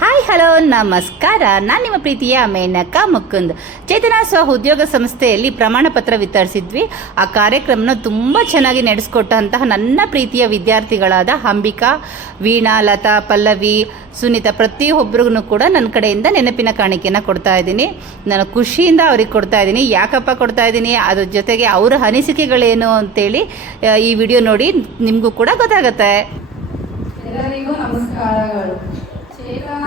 Hi hello ನಮಸ್ಕಾರ. ನಾನು ನಿಮ್ಮ ಪ್ರೀತಿಯ ಮೇನಕ ಮುಕುಂದ್. ಚೇತನ ಸ್ವ ಉದ್ಯೋಗ ಸಂಸ್ಥೆಯಲ್ಲಿ ಪ್ರಮಾಣ ಪತ್ರ ವಿತರಿಸಿದ್ವಿ. ಆ ಕಾರ್ಯಕ್ರಮನ ತುಂಬ ಚೆನ್ನಾಗಿ ನಡೆಸ್ಕೊಟ್ಟಂತಹ ನನ್ನ ಪ್ರೀತಿಯ ವಿದ್ಯಾರ್ಥಿಗಳಾದ ಅಂಬಿಕಾ, ವೀಣಾ, ಲತಾ, ಪಲ್ಲವಿ, ಸುನೀತಾ ಪ್ರತಿಯೊಬ್ಬರಿಗೂ ಕೂಡ ನನ್ನ ಕಡೆಯಿಂದ ನೆನಪಿನ ಕಾಣಿಕೆಯನ್ನು ಕೊಡ್ತಾ ಇದ್ದೀನಿ. ನಾನು ಖುಷಿಯಿಂದ ಅವ್ರಿಗೆ ಕೊಡ್ತಾ ಇದ್ದೀನಿ. ಯಾಕಪ್ಪ ಕೊಡ್ತಾ ಇದ್ದೀನಿ? ಅದ್ರ ಜೊತೆಗೆ ಅವರ ಅನಿಸಿಕೆಗಳೇನು ಅಂತೇಳಿ ಈ ವಿಡಿಯೋ ನೋಡಿ ನಿಮಗೂ ಕೂಡ ಗೊತ್ತಾಗುತ್ತೆ. ಎಲ್ಲರಿಗೂ ನಮಸ್ಕಾರಗಳು. ಚೇತನ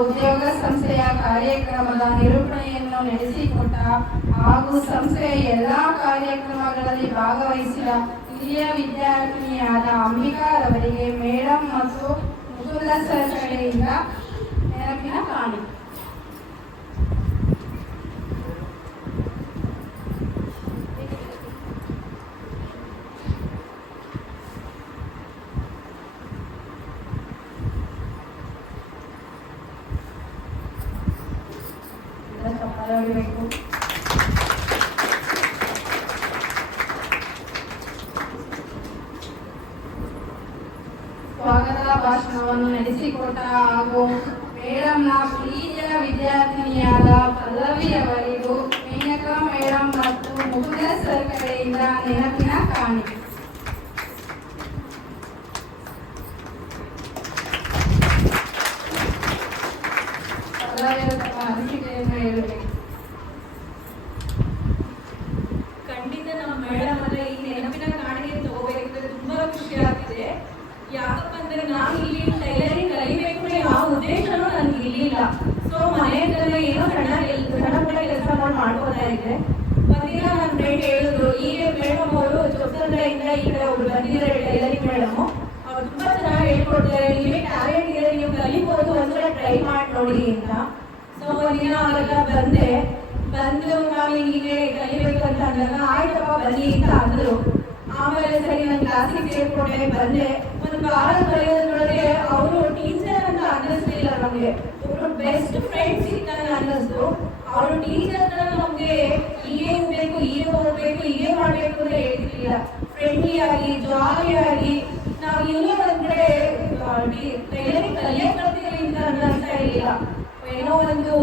ಉದ್ಯೋಗ ಸಂಸ್ಥೆಯ ಕಾರ್ಯಕ್ರಮದ ನಿರೂಪಣೆಯನ್ನು ನಡೆಸಿಕೊಟ್ಟ ಹಾಗೂ ಸಂಸ್ಥೆಯ ಎಲ್ಲಾ ಕಾರ್ಯಕ್ರಮಗಳಲ್ಲಿ ಭಾಗವಹಿಸಿದ ಹಿರಿಯ ವಿದ್ಯಾರ್ಥಿನಿಯಾದ ಅಂಬಿಕಾರವರಿಗೆ ಮೇಡಮ್ ಮತ್ತು ಮುಕುಂದ ಸರ್ ನಡೆಸಿಕೊಟ್ಟ ಹಾಗೂ ಮೇಡಮ್ನ ಪ್ರೀತಿಯ ವಿದ್ಯಾರ್ಥಿನಿಯಾದ ಪಲ್ಲವಿ ಅವರಿಗೂ ಮೇನಕಾ ಮೇಡಮ್ ಮತ್ತು ಮುಕುಂದ ಸರ್ ಕಡೆಯಿಂದ ನೆನಪಿನ ಕಾಣಿಕೆ ಪಲ್ಲವಿ ಅವರು ತಮ್ಮ ಅನಿಸಿಕೆಯನ್ನು ಹೇಳಬೇಕು ಖಂಡಿತ ನಮ್ಮ ಮೇಡಮ್ ಅಲ್ಲ ಈ ನೆನಪಿನ ಕಾಣಿಕೆ ತಗೋಬೇಕಂದ್ರೆ ತುಂಬಾ ಖುಷಿ ಆಗ್ತಿದೆ ಯಾಕಪ್ಪ ಅಂದ್ರೆ ನಾನು ಇಲ್ಲಿ ಟೈಲರಿಂಗ್ ಕಲಿಬೇಕು ಅನ್ನೋ ಯಾವ ಉದ್ದೇಶನೂ ನನಗೆ ಇರ್ಲಿಲ್ಲ ಸೊ ಮನೆಯಲ್ಲೇ ಏನೋ ಸಣ್ಣ ಕೆಲ್- ಸಣ್ಣ ಪುಟ್ಟ ಕೆಲಸ ಮಾಡಿ ಮಾಡ್ಕೋತಾ ಇದ್ದೆ ಒಂದಿನ ನನ್ನ ಫ್ರೆಂಡ್ ಹೇಳಿದ್ರು ಈಗ ಮೇಡಮ್ ಅವರು ಚೊಕ್ಕಂದ್ರೆಯಿಂದ ಈ ಕಡೆ ಒಬ್ರು ಬಂದಿದ್ದಾರೆ ಟೈಲರಿಂಗ್ ಮೇಡಮ್ ಅವ್ರು ತುಂಬಾ ಚೆನ್ನಾಗಿ ಹೇಳ್ಕೊಡ್ತಾರೆ. ನಿಮಗೆ ಟ್ಯಾಲೆಂಟ್ ಇದೆ ನೀವು ಕಲಿಬಹುದು ಒಂದ್ಸಲ ಟ್ರೈ ಮಾಡಿ ನೋಡಿ ಅಂತ. ಸೊ ಒಂದಿನ ಅವರೆಲ್ಲ ಬಂದೆ. ಬಂದು ನಾವು ಹೀಗೆ ಕಲಿಬೇಕು ಅಂತ ಅಂದಾಗ, ಆಯ್ತಪ್ಪ, ಬನ್ನಿ ಅಂತ ಅಂದ್ರು. ಆಮೇಲೆ ಸರಿ ನನ್ನ ಕ್ಲಾಸಿಗೆ ಸೇರ್ಕೊಂಡೆ, ಬಂದೆ. ವಾರ ಕಲಿಯೋದ್ರೊಳಗೆ ಅವರು ಟೀಚರ್ ಅಂತ ಅನ್ನಿಸ್ಲಿಲ್ಲ ನಮಗೆ. ಅವರು ಬೆಸ್ಟ್ ಫ್ರೆಂಡ್ ಸಿಗ್ತಾರೆ ಅನ್ನಿಸ್ತು. ಅವರು ಟೀಚರ್ ತರ ನಮಗೆ ಹೀಗೆ ಹೋಗ್ಬೇಕು ಹೀಗೆ ಹೋಗ್ಬೇಕು ಹೀಗೆ ಮಾಡಬೇಕು ಅಂತ ಹೇಳ್ತಿರ್ಲಿಲ್ಲ. ಫ್ರೆಂಡ್ಲಿ ಆಗಿ ಜಾಲಿ ಆಗಿ. ನಾವು ಇನ್ನೂ ಒಂದ್ ಕಡೆ ಟೈಲರಿಂಗ್ ಕಲಿಯಕ್ ಬರ್ತೀವಿ ಅಂತ ಅನ್ನಿಸ್ತಾ ಇರಲಿಲ್ಲ ಏನೋ ಒಂದು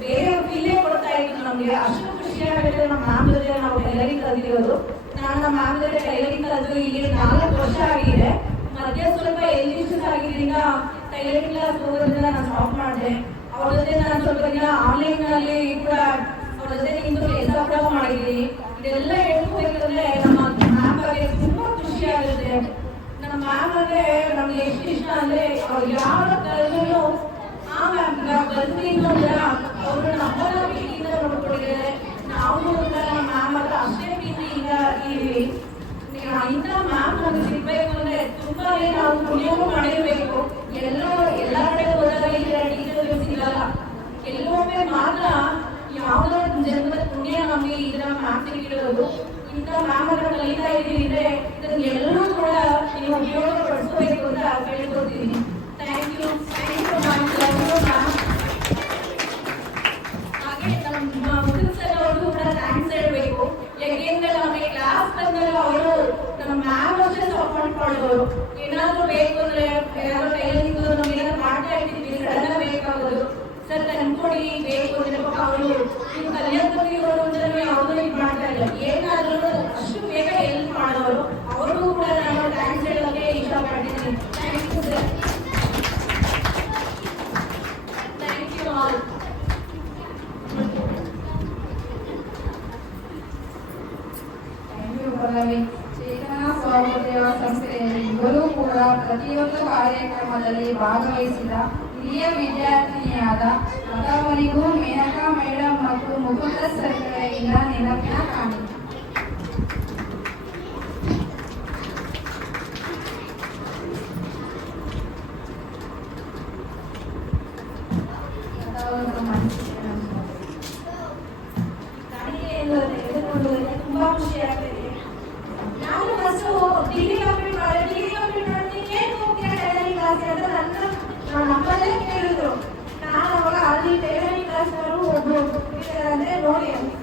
ಬೇರೆ ಫೀಲೇ ಕೊಡ್ತಾ ಇತ್ತು ನಮಗೆ. ಅಷ್ಟು ಖುಷಿ ನಮ್ಮ ಮ್ಯಾಮ್ ನಾವು ಟೈಲರಿಂಗ್ ಕಲ್ತಿರೋದು. ನಾನು ನಮ್ಮ ಮ್ಯಾಮ್ ಜೊತೆ ಟೈಲರಿಂಗ್ ಕಲಿತು ಇಲ್ಲಿ ನಾಲ್ಕು ವರ್ಷ ಆಗಿದೆ. ಮಧ್ಯ ಸ್ವಲ್ಪ ಎಲ್ಲಿ ಆಗಿದ್ದರಿಂದ ಟೈಲರಿಂಗ್ ಕ್ಲಾಸ್ ಹೋಗೋದ್ರಿಂದ ನಾನು ಸ್ಟಾಪ್ ಮಾಡಿದೆ. ಅವ್ರ ಜೊತೆ ನಾನು ಸ್ವಲ್ಪ ದಿನ ಆನ್ಲೈನ್ ಕೂಡ ಅವ್ರ ಜೊತೆ ನಿಂತು ಕೆಲಸ ಕೂಡ ಮಾಡಿದ್ದೀನಿ ಇದೆಲ್ಲ ಹೇಳ್ಕೋಬೇಕಂದ್ರೆ ನಮ್ಮ ಮ್ಯಾಮ್ ಬಗ್ಗೆ ತುಂಬಾ ಖುಷಿ ಆಗುತ್ತೆ. ನಮ್ಮ ಮ್ಯಾಮ್ ಅಂದ್ರೆ ನಮ್ಗೆ ಎಷ್ಟು ಇಷ್ಟ ಅಂದ್ರೆ ಅವ್ರು ಯಾವ ಕಲಿದ್ರು ಆ ಮ್ಯಾಮ್ ಬಂದ್ವಿ ಅಂದ್ರೆ ಅವರು ನಮ್ಮನ್ನ ಪ್ರೀತಿಯಿಂದ ನೋಡ್ಕೊಂಡಿದ್ದಾರೆ. ನಾವು ಕೂಡ ನಮ್ಮ ಮ್ಯಾಮ್ ಹತ್ರ ಅಷ್ಟೇ ಪ್ರೀತಿಯಿಂದ ಇದ್ದೀವಿ. ಇಂಥ ಮ್ಯಾಮ್ ನಮ್ಗೆ ಸಿಗ್ಬೇಕು ಅಂದ್ರೆ ತುಂಬಾನೇ ನಾವು ಪುಣ್ಯವನ್ನು ಮಾಡಿರಬೇಕು ಎಲ್ಲ ಎಲ್ಲ ಕಡೆ ಹೋದಾಗ ಈ ಥರ ಟೀಚರ್ ಸಿಗಲ್ಲ ಕೆಲವೊಮ್ಮೆ ಮಾತ್ರ ಯಾವುದೋ ಜನ್ಮದ ಪುಣ್ಯ ನಮಗೆ ಇದರ ಥರ ಮ್ಯಾಮ್ ಸಿಗಿರೋದು ಇಂಥ ಮ್ಯಾಮ್ ಹತ್ರ ಕಲಿತಾ ಇದ್ದೀರಿ ಅಂದ್ರೆ ಇದನ್ನೆಲ್ಲರೂ ಕೂಡ ನೀವು ಉಪಯೋಗ ಪಡಿಸ್ಕೋಬೇಕು ಅಂತ ಕೇಳ್ಕೊತೀನಿ thank you thank you ma'am thank you ma'am ಹಾಗೆ ನಮ್ಮ ಮುಖಂಡ್ ಸರ್ ಅವ್ರಿಗೂ ಕೂಡ ಥ್ಯಾಂಕ್ಸ್ ಹೇಳಬೇಕು. ಯಾಕೆಂದ್ರೆ ನಮಗೆ ಕ್ಲಾಸ್ ಬಂದಾಗ ಅವರು ಸಪೋರ್ಟ್ ಏನಾದರೂ ಬೇಕು ಅಂದ್ರೆ ಯಾರೋ ಟೈಲರಿಂಗ್ ನಮ್ಗೆ ಏನಾದ್ರು ಮಾಡ್ತಾ ಇರ್ತೀವಿ, ಸಡನ್ ಬೇಕಾಗೋದು ಸರ್, ತಂದ್ಕೊಡಿ, ಬೇಕು ಅಂದ್ರೆ ಪಾಪ ಅವರು ನೀವು ಕಲಿಯೋದ್ ಬಂದಿರೋರು ಅಂದ್ರೆ ಯಾವುದೋ ಇದು ಮಾಡ್ತಾ ಇಲ್ಲ. ಏನಾದರೂ ಅಷ್ಟು ಬೇಗ ಹೆಲ್ಪ್ ಮಾಡೋರು. ಅವರು ಕೂಡ ನಾನು ಥ್ಯಾಂಕ್ಸ್ ಹೇಳೋಕೆ ಇಷ್ಟಪಡ್ತೀನಿ thank you sir thank you all thank you Pallavi Chetana ಸ್ವಉದ್ಯೋಗ ಸಂಸ್ಥೆಯಲ್ಲಿ ಇವರು ಕೂಡ ಪ್ರತಿಯೊಂದು ಕಾರ್ಯಕ್ರಮದಲ್ಲಿ ಭಾಗವಹಿಸಿದ ಹಿರಿಯ ವಿದ್ಯಾರ್ಥಿನಿಯಾದ ಲತಾವರಿಗೂ ಮೇನಕಾ ಮೇಡಮ್ ಮತ್ತು ಮುಕುಂದ ಸರ್ ಕಡೆಯಿಂದ ನೆನಪಿನ ಕಾಣಿಕೆ ಲತಾವರು ತಮ್ಮ ಅನಿಸಿಕೆಯನ್ನು ಕಾಣಿಕೆಯನ್ನು ತೆಗೆದುಕೊಂಡು ತುಂಬಾ ಖುಷಿ ಆಗ್ತಿದೆ ನಾನು ಫಸ್ಟ್ ಡಿಗ್ರಿ ಕಂಪ್ಲೀಟ್ ಮಾಡಿದೆ ಡಿಗ್ರಿ ಕಂಪ್ಲೀಟ್ ಮಾಡಿ ಏನು ಹೋಗ್ತೀರಾ ಟೈಲರಿಂಗ್ ಕ್ಲಾಸ್ ಅಂತ ನನ್ನ ನನ್ನ ನಮ್ಮಲ್ಲೇ ಕೇಳಿದ್ರು ನಾನು ಅವಾಗ ಅಲ್ಲಿ ಟೈಲರಿಂಗ್ ಕ್ಲಾಸ್ ಒಬ್ರು ಇದ್ದಾರೆ ಅಂದ್ರೆ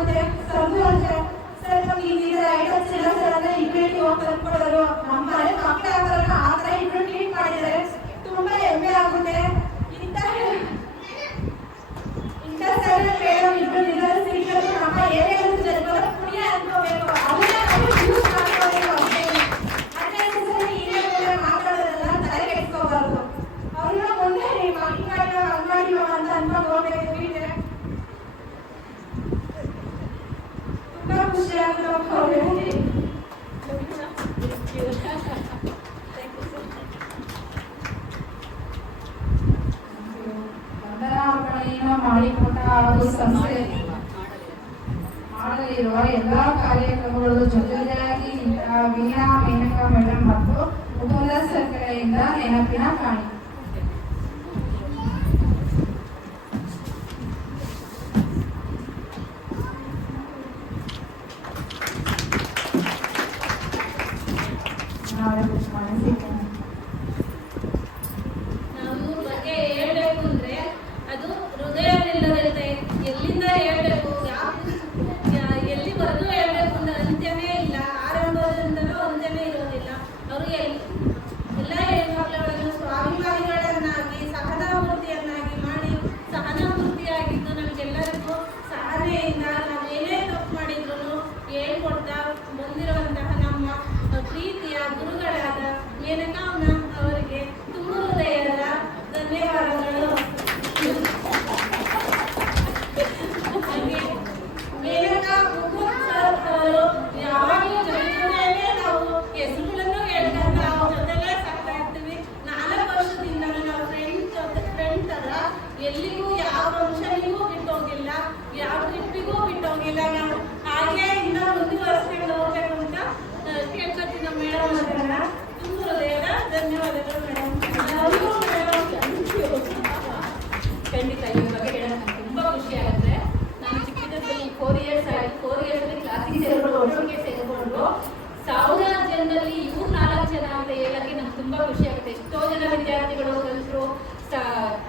ಆಗುತ್ತೆ ಸಂತೋಷ ಸರ್, ನಮ್ಗೆ ಇಲ್ಲಿ ಐಟಮ್ಸ್ ಇಲ್ಲ ಸರ್ ಅಂದರೆ ಇಮ್ಯುನಿಟಿ ಹೋಗಿ ನಮ್ಮ ಮನೆ ಮಕ್ಕಳಾಗಲ್ಲ ಆ ಮಾಡಿದರೆ ತುಂಬ ಹೆಮ್ಮೆ ಆಗುತ್ತೆ. ಎಲ್ಲಾ ಕಾರ್ಯಕ್ರಮಗಳು ಜೊತೆಯಾಗಿ ನಿಂತ ವೀಣಾ ಮೇನಕಾ ಮೇಡಮ್ ಮತ್ತು ಮುಕುಂದ ಸರ್ ಕಡೆಯಿಂದ ನೆನಪಿನ ಕಾಣಿ ನಾಳೆ ಮನಸ್ಸಿಗೆ ನಾವು ಬಗ್ಗೆ ಹೇಳ್ಬೇಕು ಅಂದ್ರೆ ಅದು ಹೃದಯವಿಲ್ಲದಂತೆ ಎಲ್ಲಿಂದ ಹೇಳ್ಬೇಕು ಯಾವ ಯಾ- ಎಲ್ಲಿವರೆಗೂ ಹೇಳ್ಬೇಕು ಅಂದ್ರೆ ಅಂತ್ಯನೇ ಇಲ್ಲ ಆರಂಭದಿಂದಲೂ ಅಂತ್ಯನೇ ಇರೋದಿಲ್ಲ ಅವರು ಎಲ್ ಎಲ್ಲ ಹೆಣ್ಮಕ್ಳುಗಳನ್ನು ಸ್ವಾಭಿಮಾನಿಗಳನ್ನಾಗಿ ಸಹನಾಮೂರ್ತಿಯನ್ನಾಗಿ ಮಾಡಿ ಸಹನಾಮೂರ್ತಿಯಾಗಿದ್ದು ನಮಗೆಲ್ಲರಿಗೂ ಸಹನೆಯಿಂದ ನಾವು ಏನೇ ತಪ್ಪು ಮಾಡಿದ್ರು ಹೇಳ್ಕೊಡ್ತಾ ಬಂದಿರುವಂತಹ ನಮ್ಮ ಪ್ರೀತಿಯ ಗುರುಗಳಾದ ಮೇನಕಾ ಮ್ಯಾಮ್ ಅವರಿಗೆ ತುಂಬ ಹೃದಯದ ಧನ್ಯವಾದಗಳು ಹಾಗೆ ಮೇನಕಾ ಮುಕುಂದ್ ಸರ್ ಅವರು ಯಾವಾಗಲೂ ಜೊತೆಯಲ್ಲೇ ನಾವು ಹೆಸರುಗಳನ್ನು ಹೇಳ್ಕೊಂಡು ಅವ್ರ ಜೊತೆಲೇ ಸಾಕ್ತಾ ಇರ್ತೀವಿ ನಾಲ್ಕು ವರ್ಷದಿಂದ ನಾವು ಫ್ರೆಂಡ್ ಜೊತೆ ಫ್ರೆಂಡ್ ತರ ಎಲ್ಲಿಗೂ ಯಾವ ಫಂಕ್ಷನಿಗೂ ಬಿಟ್ಟೋಗಿಲ್ಲ ಯಾವ ಟ್ರಿಪ್ಪಿಗೂ ಬಿಟ್ಟೋಗಿಲ್ಲ ನಾವು ಹಾಗೆ ಇನ್ನೂ ಮುಂದುವರಿಸ್ಕೊಂಡು ಹೋಗ್ಬೇಕು ಅಂತ ಆ, ಕೇಳ್ಕೊತೀನಿ ನಮ್ಮ ಮೇಡಮ್ ಅವರನ್ನ ತುಂಬ ಹೃದಯದ ಧನ್ಯವಾದಗಳು ಮೇಡಮ್ ಈ ಬಗ್ಗೆ ನಂಗೆ ತುಂಬಾ ಖುಷಿ ಆಗುತ್ತೆ. ನಾನು ಚಿಕ್ಕದಲ್ಲಿ ಫೋರ್ ಇಯರ್ಸ್ ಆಗಿ ಫೋರ್ ಇಯರ್ಸ್ ಅಲ್ಲಿ ಕ್ಲಾಸಿಗೆ ಸೇರ್ಕೊಂಡು ಒಟ್ಟಿಗೆ ಸೇರ್ಕೊಂಡು ಸಾವಿರಾರು ಜನರಲ್ಲಿ ಇವ್ರು ನಾಲ್ಕು ಜನ ಅಂತ ಹೇಳಕ್ಕೆ ನಂಗೆ ತುಂಬಾ ಖುಷಿ ಆಗುತ್ತೆ. ಎಷ್ಟೋ ಜನ ವಿದ್ಯಾರ್ಥಿಗಳು ಕಲಿತರು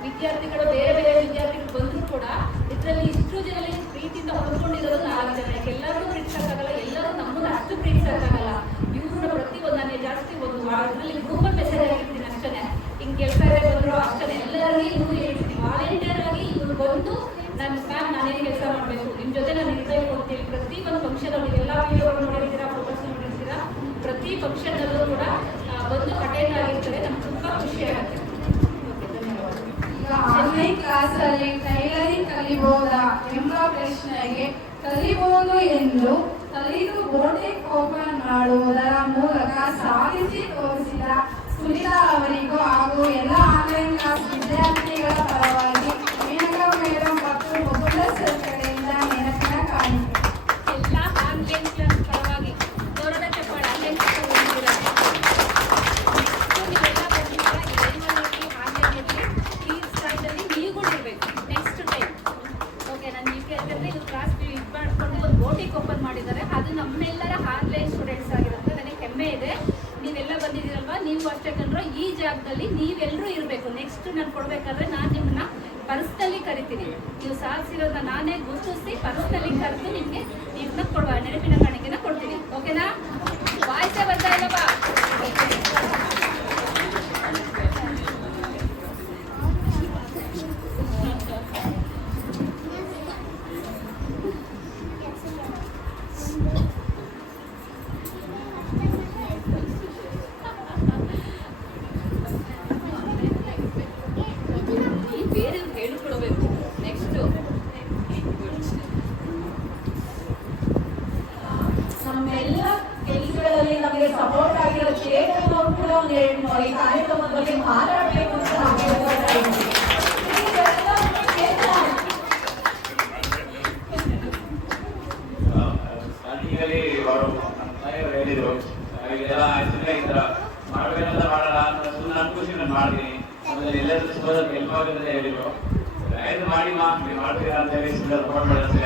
ವಿದ್ಯಾರ್ಥಿಗಳು, ಬೇರೆ ಬೇರೆ ವಿದ್ಯಾರ್ಥಿಗಳು ಬಂದ್ರು ಕೂಡ ಇದರಲ್ಲಿ ಇಷ್ಟು ಜನ ಪ್ರೀತಿಯಿಂದ ಹೊಂದ್ಕೊಂಡಿರೋದು ನಾಲ್ಕು ಜನ. ಎಲ್ಲರೂ ಪ್ರೀತಿಸಕ್ಕಾಗಲ್ಲ ಎಲ್ಲರೂ ನಮ್ಮನ್ನ ಅಷ್ಟು ಪ್ರೀತಿಸಕ್ಕಾಗಲ್ಲ ಇವ್ರನ್ನ ಪ್ರತಿ ಒಂದು ನಾನು ಜಾಸ್ತಿ ಒಂದು ಅದರಲ್ಲಿ ಗ್ರೂಪಲ್ಲಿ ಮೆಸೇಜ್ ಆಗಿರ್ತೀನಿ ಅಷ್ಟೇ ಹಿಂಗೆ ಕೆಲಸ ಬಂದ್ರು ಅಷ್ಟೇ ಎಲ್ಲರಿಗೂ ಇವ್ರು ಹೇಳ್ತೀನಿ ವಾಲಂಟಿಯರ್ ಆಗಿ ಇವ್ರು ಬಂದು ನನ್ನ ಮ್ಯಾಮ್ ನಾನೇನು ಕೆಲಸ ಮಾಡಬೇಕು ನಿಮ್ಮ ಜೊತೆ ನಾನು ನಿರ್ಣಯ ಕೊಡ್ತೀನಿ ಪ್ರತಿ ಒಂದು ಫಂಕ್ಷನ್ ಎಲ್ಲ ವಿಡಿಯೋಗಳು ನೋಡಿರ್ತೀರಾ ಫೋಟೋಸ್ ನೋಡಿರ್ತೀರಾ ಪ್ರತಿ ಪಕ್ಷದಲ್ಲೂ ಕೂಡ ಬಂದು ಅಟೆಂಡ್ ಆಗಿರ್ತಾರೆ ನಮ್ಗೆ ತುಂಬ ಖುಷಿ ಆಗುತ್ತೆ. ಆನ್ಲೈನ್ ಕ್ಲಾಸ್ ಅಲ್ಲಿ ಟೈಲರಿಂಗ್ ಕಲಿಬಹುದಾ ಎಂಬ ಪ್ರಶ್ನೆಗೆ ಕಲಿಬಹುದು ಎಂದು ಕಲಿದು ಬೋಟಿಕ್ ಓಪನ್ ಮಾಡುವುದರ ಮೂಲಕ ಸಾಧಿಸಿ ತೋರಿಸಿದ ಸುನಿತಾ ಅವರಿಗೂ ಹಾಗೂ ಎಲ್ಲ ಆನ್ಲೈನ್ ಕ್ಲಾಸ್ ವಿದ್ಯಾರ್ಥಿಗಳ ನಾನು ಕೊಡಬೇಕಾದ್ರೆ ನಾನು ನಿಮ್ಮನ್ನ ಪರ್ಸ್ನಲಿ ಕರಿತೀನಿ. ನೀವು ಸಾಧಿಸಿರೋದನ್ನ ನಾನೇ ಗುರುತಿಸಿ ಪರ್ಸ್ನಲಿ ಕರೆದು ನಿಮಗೆ ಇದನ್ನ ಕೊಡುವ ನೆನಪಿನ ಕಾಣಿಕೆನ ಕೊಡ್ತೀನಿ. ಓಕೆನಾ ವಾಯ್ಸೇ ಬರ್ತಾ ಇಲ್ಲವಾ ಈ ಬೇರೆಯವ್ರು ಹೇಳಿಕೊಡ್ಬೇಕು ನೆಕ್ಸ್ಟು ನಮ್ಮೆಲ್ಲ ಕೆಲಸಗಳಲ್ಲಿ ನಮಗೆ ಸಪೋರ್ಟ್ ಆಗಿರೋ ಚೇತನ್ ಅವ್ರು ಕೂಡ ಒಂದು ಎರಡು ಈ ಕಾರ್ಯಕ್ರಮದ ಅಂತ ಮಾಡಬೇಕಂತ ಸುಮ್ಮನೆ ನಾನು ಮಾಡ್ತೀನಿ. ಎಲ್ಲರೂ ಹೆಲ್ಪ್ ಮಾಡಿ, ಮಾ ಮಾಡ್ತೀರಾ ಅಂತ ಹೇಳಿ ಸುಮ್ಮನೆ ಸಪೋರ್ಟ್ ಮಾಡಿದ್ರೆ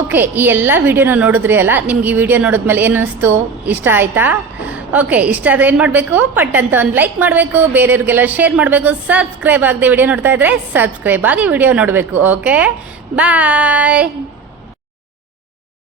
ಓಕೆ ಈ ಎಲ್ಲ ವಿಡಿಯೋನ ನೋಡಿದ್ರಿ ಅಲ್ಲ? ನಿಮ್ಗೆ ಈ ವಿಡಿಯೋ ನೋಡಿದ್ಮೇಲೆ ಏನು ಅನಿಸ್ತು? ಇಷ್ಟ ಆಯ್ತಾ? ಓಕೆ ಇಷ್ಟ ಆದರೆ ಏನು ಮಾಡಬೇಕು? ಪಟ್ ಅಂತ ಒಂದು ಲೈಕ್ ಮಾಡಬೇಕು, ಬೇರೆಯವ್ರಿಗೆಲ್ಲ ಶೇರ್ ಮಾಡಬೇಕು ಸಬ್ಸ್ಕ್ರೈಬ್ ಆಗದೆ ವಿಡಿಯೋ ನೋಡ್ತಾ ಇದ್ರೆ ಸಬ್ಸ್ಕ್ರೈಬ್ ಆಗಿ ವಿಡಿಯೋ ನೋಡಬೇಕು ಓಕೆ ಬಾಯ್